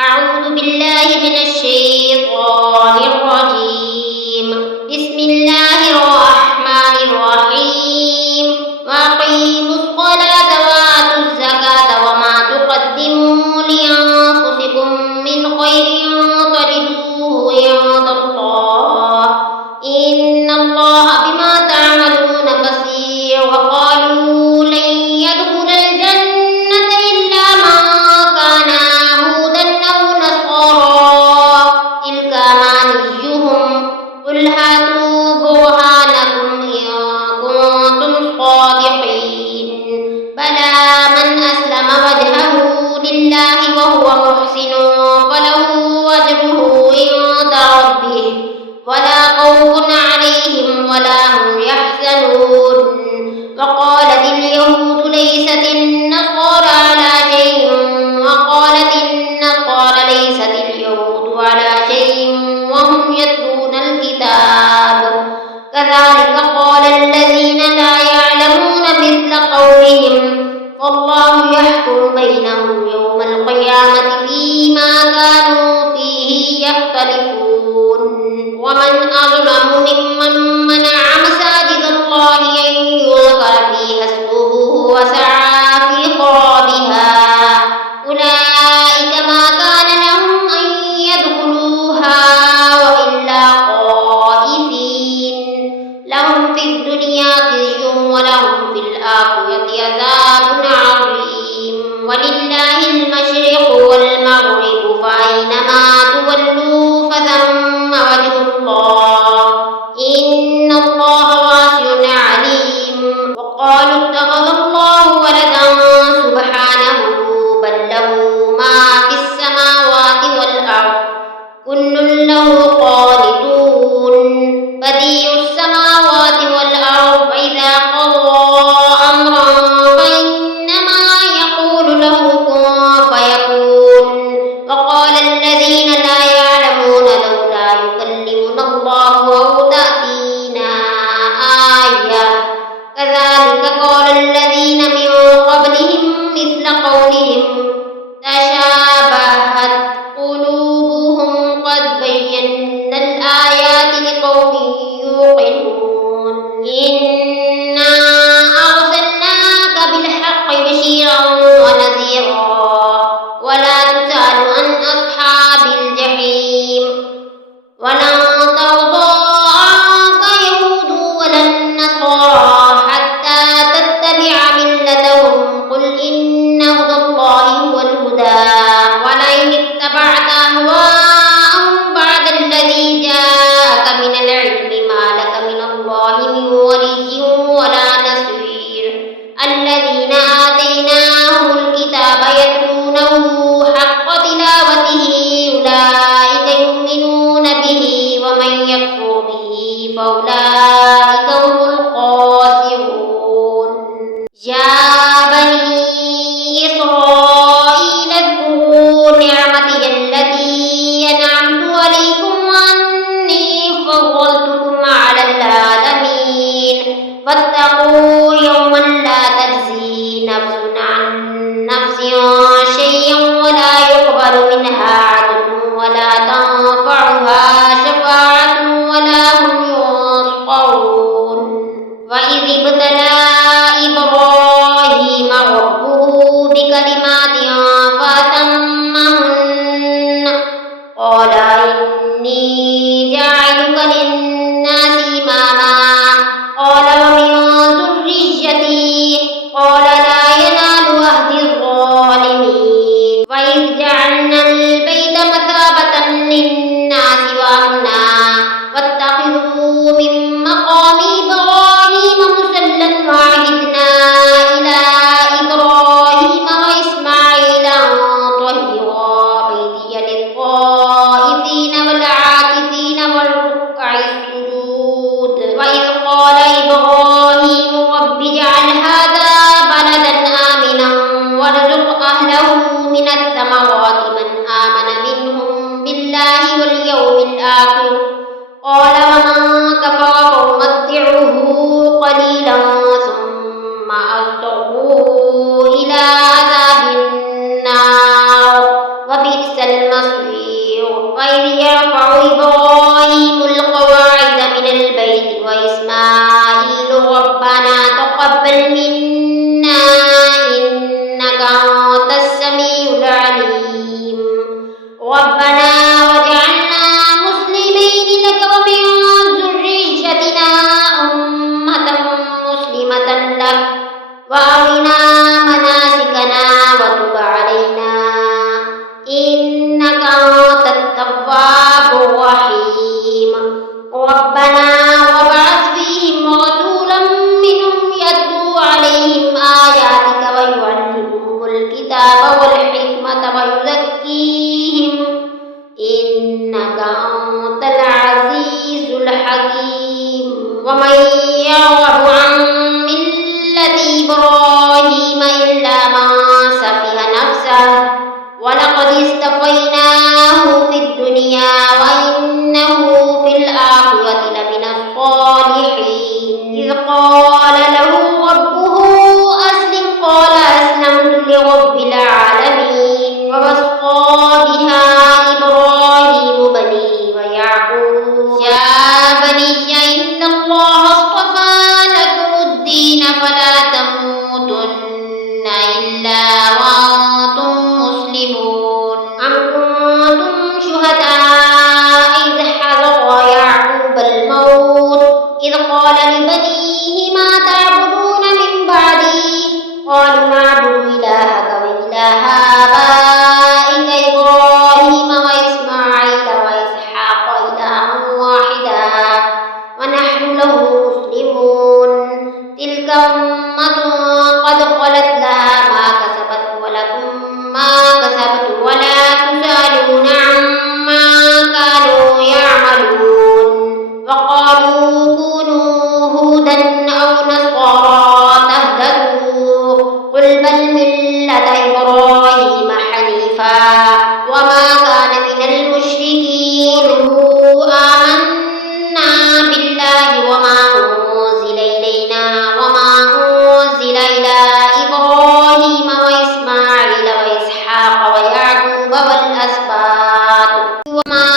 أعوذ بالله من الشيطان الرجيم. بسم الله الرحمن الرحيم. وأقيموا الصلاة وآتوا الزكاة وما تقدموا لأنفسكم من خير تجدوه عند الله إن الله بما تعملون بصير. وقالوا لن يدخل الجنة إلا من كان هودا أو نصارى تلك أمانيهم قل هاتوا برهانكم إن كنتم صادقين. بلى من أسلم وجهه لله وهو محسن فله أجره عند ربه ولا خوف عليهم ولا هم يحزنون. وقالت اليهود ليست النصارى على شيء وقالت النصارى ليست اليهود على شيء وهم يتلون الكتاب كذلك قال الذين لا يعلمون مثل قولهم والله يحكم بينهم يوم القيامة فيما كانوا فيه يختلفون. ومن أظلم ممن منع مساجد الله أن يذكر فيها اسمه وسعى في خرابها أولئك ما كان لهم أن يدخلوها وإلا خائفين لهم في الدنيا خزي ولهم في الآخرة عذاب عظيم. ولله المشرق والمغرب فأينما تولوا فثم وجه الله إن الله واسع عليم. وقالوا اتخذ الله ولدا سبحانه بل له ما في السماوات والأرض كل له قانتون. بديع السماوات والأرض إذا قضى أمرا فإنما يقول له كن فيكون. وقال الذين لا يعلمون لولا يكلمنا الله أو تأتينا آية كذلك قال الذين من قبلهم مثل قولهم تشابهت قلوبهم قد بينا الآيات لقوم يوقنون. إنا أرسلناك بالحق بشيرا ونذيرا ولا تسأل عن أصحاب الجحيم. ولن ترضى عنك اليهود ولا النصارى حتى تتبع ملتهم قل إن هدى الله هو الهدى ولئن اتبعت أهواءهم بعد الذي جاءك من العلم ما لك من الله من ولي ولا نصير. الذين آتيناهم الكتاب يتلونه حق تلاوته أولئك يؤمنون به ومن يكفر به فأولئك هم الخاسرون. يا بني إسرائيل اذكروا نعمتي التي أنعمت عليكم وأني فضلتكم على العالمين. فاتقوا يوما لا تجزي نفس عن نفس شيئا ولا يقبل منها عدل ولا تنفعها شفاعة ولا هم ينصرون. وإذ ابتلى إبراهيم ربه بكلمات فأتمهن قال إني جاعلك للناس إماما قال ومن ذريتي قال لا ينال عهد الظالمين. وإذ جعلنا البيت مثابة للناس وأمنا واتخذوا من مقام إبراهيم مصلى وعهدنا إلى إبراهيم وإسماعيل أن طهرا بيتي للطائفين والعاكفين والركع السجود. وإذ قال إبراهيم رب اجعل هذا بلدا آمنا وارزق أهله من الثمرات من آمن منهم بالله واليوم الآخر قال ومن كفر فأمتعه قليلا ثم أضطره إلى عذاب النار وبئس المصير. الكتاب والحكمة ويزكيهم إنك أنت العزيز الحكيم. ومن يرغب عن ملة إبراهيم إلا من سفه نفسه ولقد اصطفيناه في الدنيا وإنه في الآخرة لمن الصالحين. إذ قال له ربه أسلم قال أسلمت لرب العالمين. ووصى بها إبراهيم بنيه ويعقوب يا بني إن الله اصطفى لكم الدين فلا تموتن إلا وأنتم مسلمون. أم كنتم شهداء إذ حضر يعقوب الموت إذ قال لبنيه ما تعبدون من بعدي قالوا نعبد إلهك وإله آبائك إبراهيم وإسماعيل وإسحاق إلها واحدا ونحن له مسلمون. تلك أمة قد خلت لها ما كسبت ولكم ما كسبتم ولا تسألون عما كانوا يعملون. وقالوا كونوا هودا أو نصارى تهتدوا قل بل ملة إبراهيم حنيفا وما كان من المشركين. آمنا بالله وما أنزل إلينا وما أنزل إلى إبراهيم وإسماعيل وإسحاق ويعقوب والأسباط وما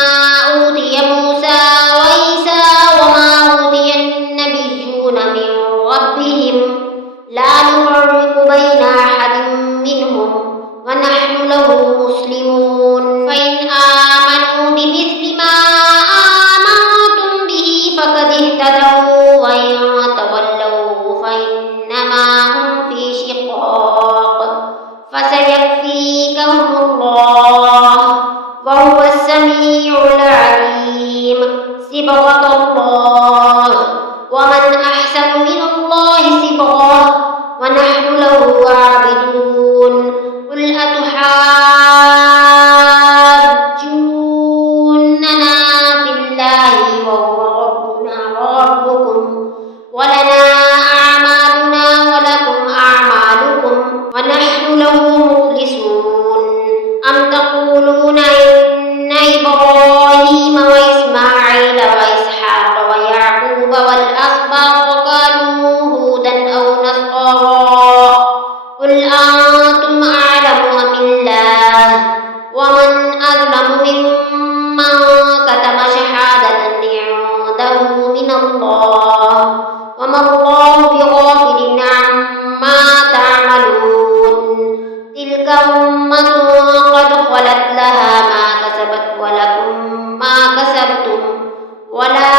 أوتي موسى وعيسى وما أوتي النبيون من ربهم لا نفرق بين أحد منهم ونحن له مسلمون. فإن آمنوا بمثل ما آمنتم به فقد اهتدوا وإن تولوا فإنما هم في شقاق فسيكفيكهم الله وهو السميع العليم. صبغة الله ومن أحسن من الله صبغة ونحن له عابدون. قل أتحاجوننا في الله وهو ربنا وربكم ولنا أعمالنا ولكم أعمالكم ونحن له مخلصون. أم تقولون إن إبراهيم وإسماعيل وإسحاق ويعقوب والأسباط كانوا هودا أو نصارى قل أنتم أعلم أم الله ومن أظلم ممن كتم شهادة عنده من الله وما الله بغافل عما تعملون. تلك أمة قد خلت لها ما كسبت ولكم ما كسبتم ولا